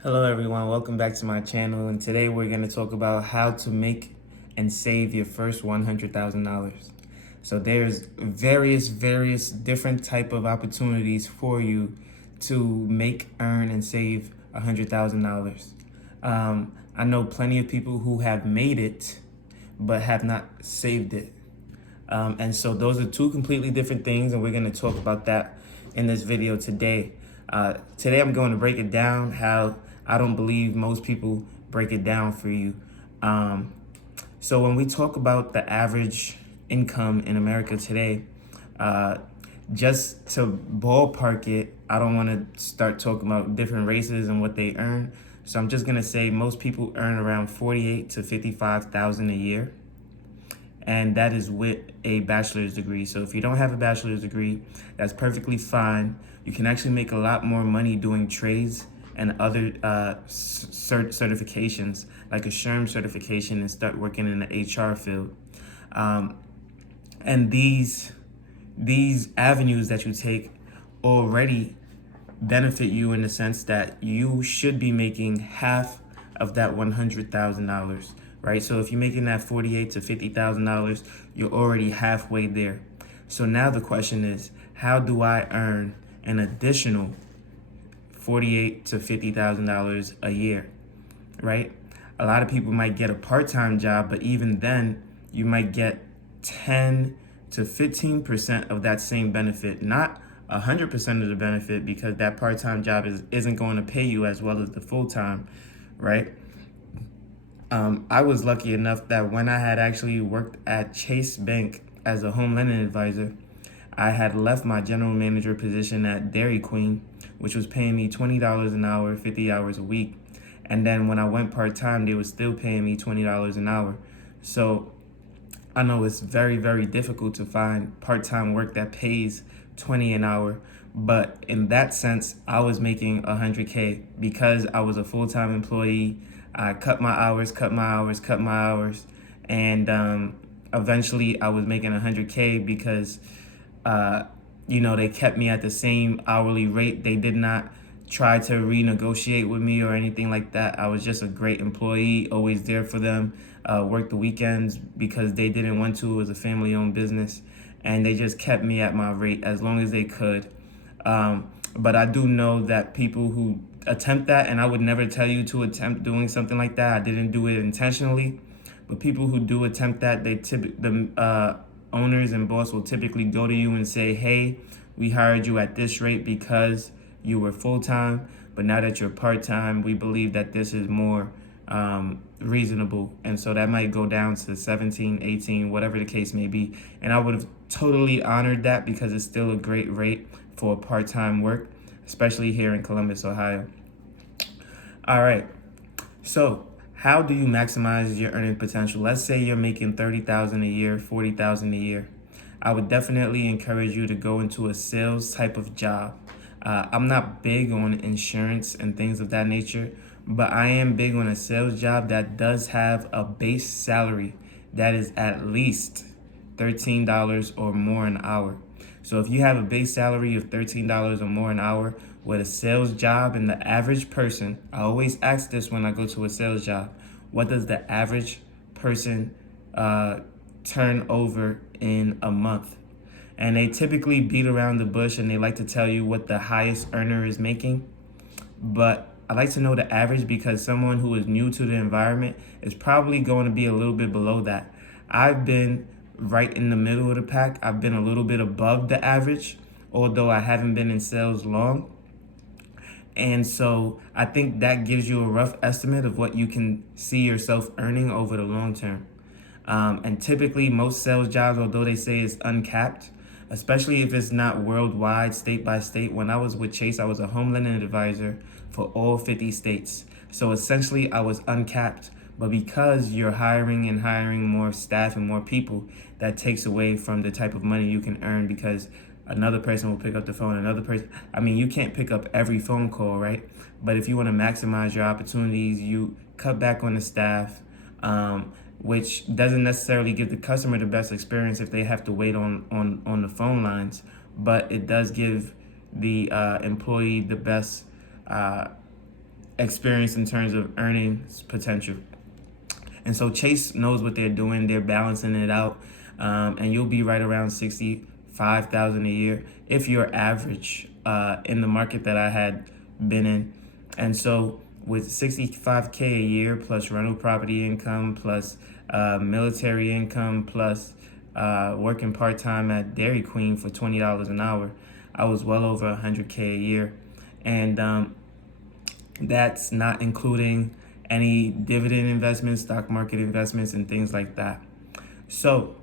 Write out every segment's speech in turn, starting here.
Hello everyone, welcome back to my channel, and today we're going to talk about how to make and save your first $100,000. So there's various different type of opportunities for you to make, earn, and save $100,000. I know plenty of people who have made it but have not saved it. And so those are two completely different things, and we're going to talk about that in this video today. Today I'm going to break it down how I don't believe most people break it down for you. So when we talk about the average income in America today, just to ballpark it, I don't want to start talking about different races and what they earn. So I'm just going to say most people earn around 48 to 55,000 a year. And that is with a bachelor's degree. So if you don't have a bachelor's degree, that's perfectly fine. You can actually make a lot more money doing trades and other certifications, like a SHRM certification, and start working in the HR field. And these avenues that you take already benefit you in the sense that you should be making half of that $100,000, right? So if you're making that $48,000 to $50,000, you're already halfway there. So now the question is, how do I earn an additional $48,000 to $50,000 a year, right? A lot of people might get a part-time job, but even then, you might get 10 to 15% of that same benefit, not 100% of the benefit, because that part-time job isn't going to pay you as well as the full-time, right? I was lucky enough that when I had actually worked at Chase Bank as a home lending advisor, I had left my general manager position at Dairy Queen, which was paying me $20 an hour, 50 hours a week. And then when I went part-time, they were still paying me $20 an hour. So I know it's very difficult to find part-time work that pays $20 an hour. But in that sense, I was making $100K because I was a full-time employee. I cut my hours. And eventually I was making $100K because they kept me at the same hourly rate. They did not try to renegotiate with me or anything like that. I was just a great employee, always there for them, worked the weekends because they didn't want to. It was a family-owned business, and they just kept me at my rate as long as they could. But I do know that people who attempt that, and I would never tell you to attempt doing something like that. I didn't do it intentionally, but people who do attempt that, the owners and boss will typically go to you and say, hey, we hired you at this rate because you were full-time, but now that you're part-time, we believe that this is more reasonable. And so that might go down to 17, 18, whatever the case may be. And I would have totally honored that because it's still a great rate for part-time work, especially here in Columbus, Ohio. All right, so how do you maximize your earning potential? Let's say you're making $30,000 a year, $40,000 a year. I would definitely encourage you to go into a sales type of job. I'm not big on insurance and things of that nature, but I am big on a sales job that does have a base salary that is at least $13 or more an hour. So if you have a base salary of $13 or more an hour with a sales job, and the average person, I always ask this when I go to a sales job, what does the average person turn over in a month? And they typically beat around the bush and they like to tell you what the highest earner is making. But I like to know the average because someone who is new to the environment is probably going to be a little bit below that. I've been right in the middle of the pack. I've been a little bit above the average, although I haven't been in sales long. And so I think that gives you a rough estimate of what you can see yourself earning over the long term. And typically most sales jobs, although they say it's uncapped, especially if it's not worldwide, state by state. When I was with Chase, I was a home lending advisor for all 50 states. So essentially I was uncapped. But because you're hiring more staff and more people, that takes away from the type of money you can earn because another person will pick up the phone, you can't pick up every phone call, right? But if you want to maximize your opportunities, you cut back on the staff, which doesn't necessarily give the customer the best experience if they have to wait on the phone lines, but it does give the employee the best experience in terms of earnings potential. And so Chase knows what they're doing. They're balancing it out. And you'll be right around 65,000 a year if you're average in the market that I had been in. And so with 65K a year plus rental property income plus military income plus working part-time at Dairy Queen for $20 an hour, I was well over 100K a year. And that's not including any dividend investments, stock market investments, and things like that. So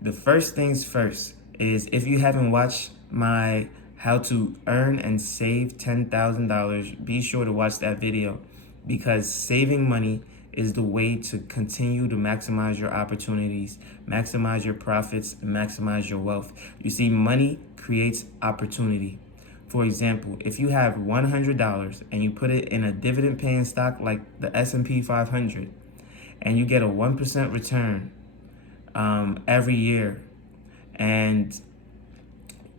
the first things first is, if you haven't watched my how to earn and save $10,000, be sure to watch that video, because saving money is the way to continue to maximize your opportunities, maximize your profits, and maximize your wealth. You see, money creates opportunity. For example, if you have $100 and you put it in a dividend paying stock like the S&P 500 and you get a 1% return every year, and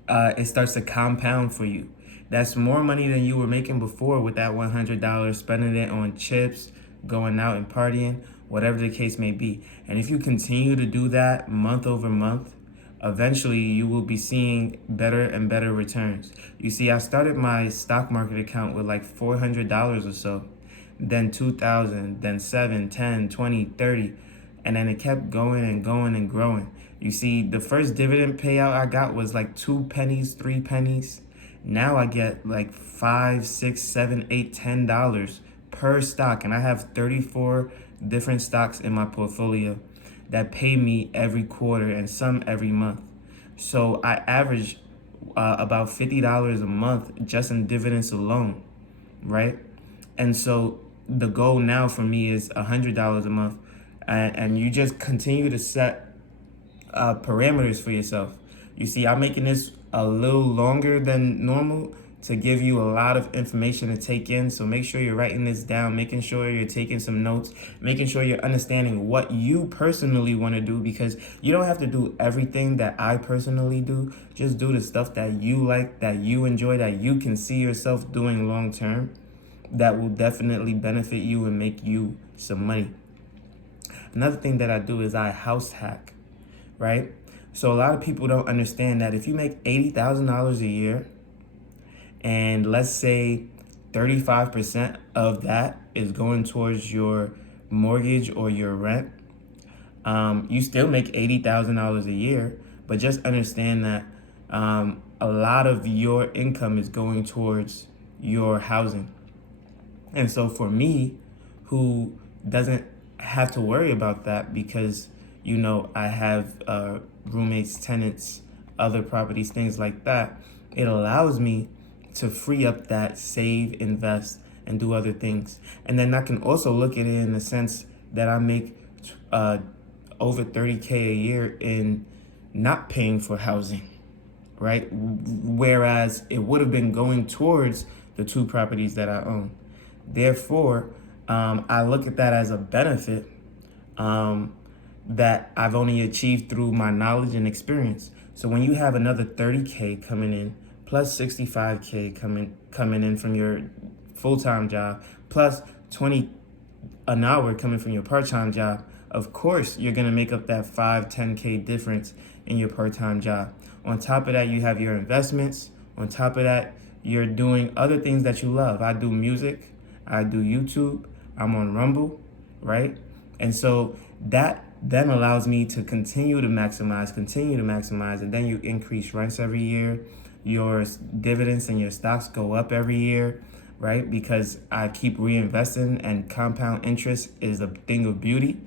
it starts to compound for you. That's more money than you were making before with that $100, spending it on chips, going out and partying, whatever the case may be. And if you continue to do that month over month, eventually you will be seeing better and better returns. You see, I started my stock market account with like $400 or so, then 2,000, then 7, 10, 20, 30, and then it kept going and going and growing. You see, the first dividend payout I got was like 2 pennies, 3 pennies. Now I get like $5, $6, $7, $8, $10 per stock, and I have 34 different stocks in my portfolio that pay me every quarter and some every month. So I average about $50 a month just in dividends alone, right? And so the goal now for me is $100 a month, and you just continue to set parameters for yourself. You see, I'm making this a little longer than normal to give you a lot of information to take in. So make sure you're writing this down, making sure you're taking some notes, making sure you're understanding what you personally want to do, because you don't have to do everything that I personally do. Just do the stuff that you like, that you enjoy, that you can see yourself doing long term, that will definitely benefit you and make you some money. Another thing that I do is I house hack, right? So a lot of people don't understand that if you make $80,000 a year, and let's say 35% of that is going towards your mortgage or your rent, you still make $80,000 a year, but just understand that a lot of your income is going towards your housing. And so for me, who doesn't have to worry about that because, you know, I have roommates, tenants, other properties, things like that, it allows me to free up that save, invest, and do other things. And then I can also look at it in the sense that I make over 30K a year in not paying for housing, right? Whereas it would have been going towards the 2 properties that I own. Therefore, I look at that as a benefit that I've only achieved through my knowledge and experience. So when you have another 30K coming in, plus 65K coming in from your full-time job, plus 20 an hour coming from your part-time job, of course you're gonna make up that 5-10K difference in your part-time job. On top of that, you have your investments. On top of that, you're doing other things that you love. I do music, I do YouTube, I'm on Rumble, right? And so that then allows me to continue to maximize, and then you increase rents every year. Your dividends and your stocks go up every year, right? Because I keep reinvesting, and compound interest is a thing of beauty.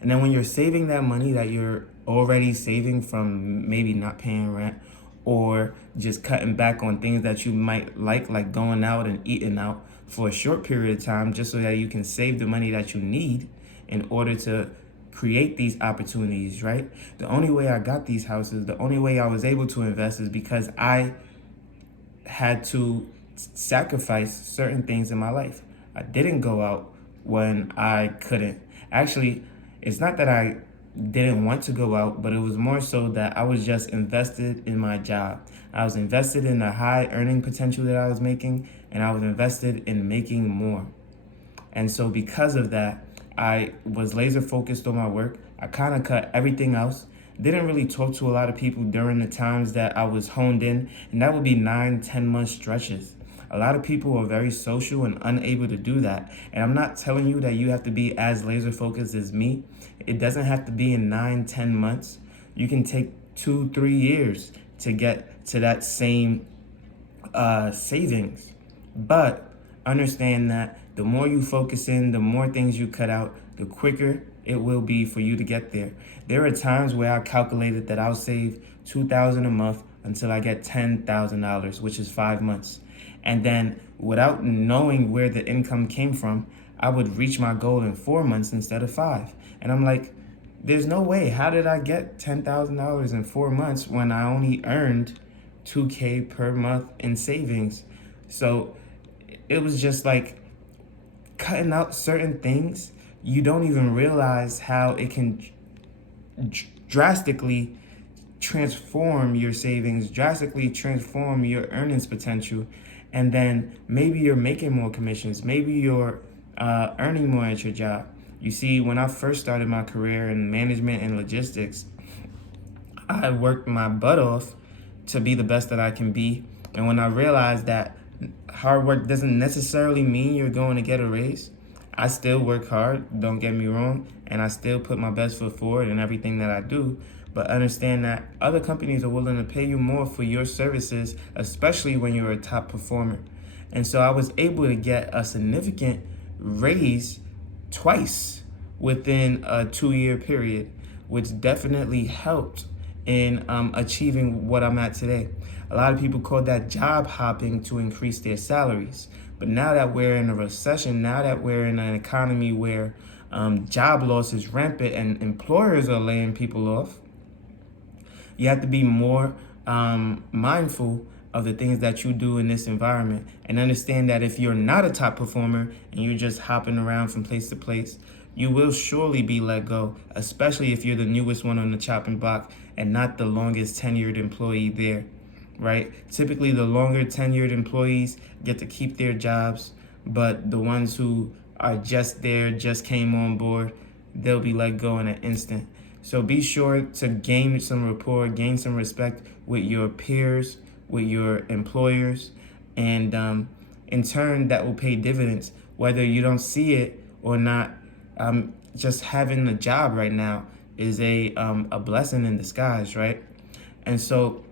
And then when you're saving that money that you're already saving from maybe not paying rent or just cutting back on things that you might like going out and eating out for a short period of time, just so that you can save the money that you need in order to create these opportunities, right? The only way I got these houses, the only way I was able to invest is because I had to sacrifice certain things in my life. I didn't go out when I couldn't. Actually, it's not that I didn't want to go out, but it was more so that I was just invested in my job. I was invested in the high earning potential that I was making, and I was invested in making more. And so because of that, I was laser focused on my work. I kind of cut everything else. Didn't really talk to a lot of people during the times that I was honed in, and that would be 9, 10 month stretches. A lot of people are very social and unable to do that. And I'm not telling you that you have to be as laser focused as me. It doesn't have to be in 9, 10 months. You can take 2, 3 years to get to that same savings. But understand that the more you focus in, the more things you cut out, the quicker it will be for you to get there. There are times where I calculated that I'll save $2,000 a month until I get $10,000, which is 5 months. And then without knowing where the income came from, I would reach my goal in 4 months instead of 5. And I'm like, there's no way. How did I get $10,000 in 4 months when I only earned $2K per month in savings? So it was just like cutting out certain things. You don't even realize how it can drastically transform your savings, drastically transform your earnings potential. And then maybe you're making more commissions, maybe you're earning more at your job. You see, when I first started my career in management and logistics, I worked my butt off to be the best that I can be. And when I realized that hard work doesn't necessarily mean you're going to get a raise, I still work hard, don't get me wrong, and I still put my best foot forward in everything that I do. But understand that other companies are willing to pay you more for your services, especially when you're a top performer. And so I was able to get a significant raise twice within a 2 year period, which definitely helped in achieving what I'm at today. A lot of people call that job hopping to increase their salaries. But now that we're in a recession, now that we're in an economy where job loss is rampant and employers are laying people off, you have to be more mindful of the things that you do in this environment, and understand that if you're not a top performer and you're just hopping around from place to place, you will surely be let go, especially if you're the newest one on the chopping block and not the longest tenured employee there, right? Typically, the longer tenured employees get to keep their jobs, but the ones who are just there, just came on board, they'll be let go in an instant. So be sure to gain some rapport, gain some respect with your peers, with your employers, and in turn, that will pay dividends, whether you don't see it or not. Just having a job right now is a blessing in disguise, right? And so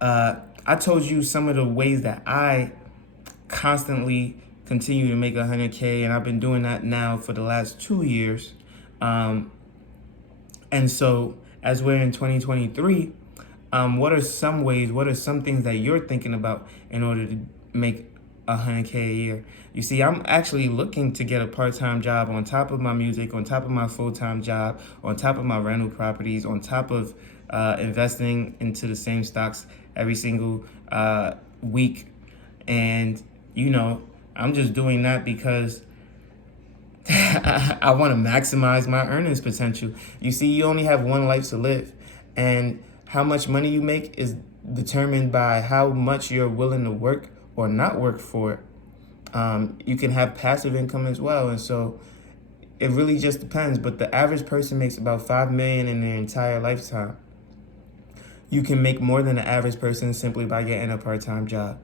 I told you some of the ways that I constantly continue to make 100K, and I've been doing that now for the last 2 years. And so as we're in 2023, what are some ways, what are some things that you're thinking about in order to make 100K a year? You see, I'm actually looking to get a part-time job on top of my music, on top of my full-time job, on top of my rental properties, on top of investing into the same stocks every single week. And, you know, I'm just doing that because I want to maximize my earnings potential. You see, you only have one life to live, and how much money you make is determined by how much you're willing to work or not work for it. You can have passive income as well, and so it really just depends. But the average person makes about $5 million in their entire lifetime. You can make more than the average person simply by getting a part-time job.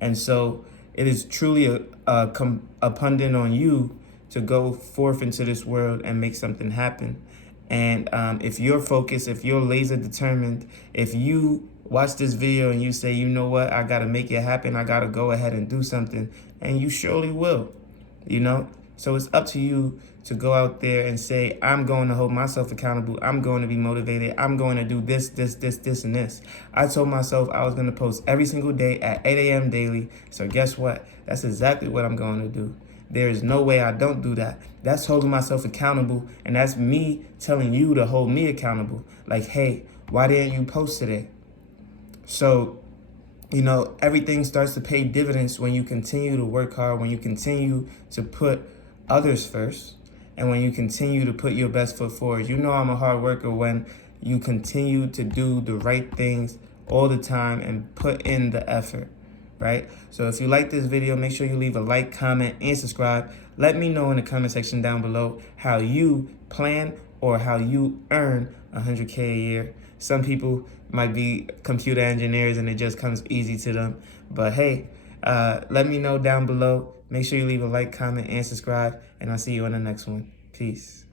And so it is truly a pundit on you to go forth into this world and make something happen. And if you're focused, if you're laser determined, if you watch this video and you say, you know what, I got to make it happen, I got to go ahead and do something, and you surely will, you know? So it's up to you to go out there and say, I'm going to hold myself accountable. I'm going to be motivated. I'm going to do this, and this. I told myself I was going to post every single day at 8 a.m. daily. So guess what? That's exactly what I'm going to do. There is no way I don't do that. That's holding myself accountable, and that's me telling you to hold me accountable. Like, hey, why didn't you post today? So, you know, everything starts to pay dividends when you continue to work hard, when you continue to put others first, and when you continue to put your best foot forward. You know I'm a hard worker when you continue to do the right things all the time and put in the effort, right? So if you like this video, make sure you leave a like, comment, and subscribe. Let me know in the comment section down below how you plan or how you earn 100K a year. Some people might be computer engineers and it just comes easy to them. But hey, let me know down below. Make sure you leave a like, comment, and subscribe, and I'll see you on the next one. Peace.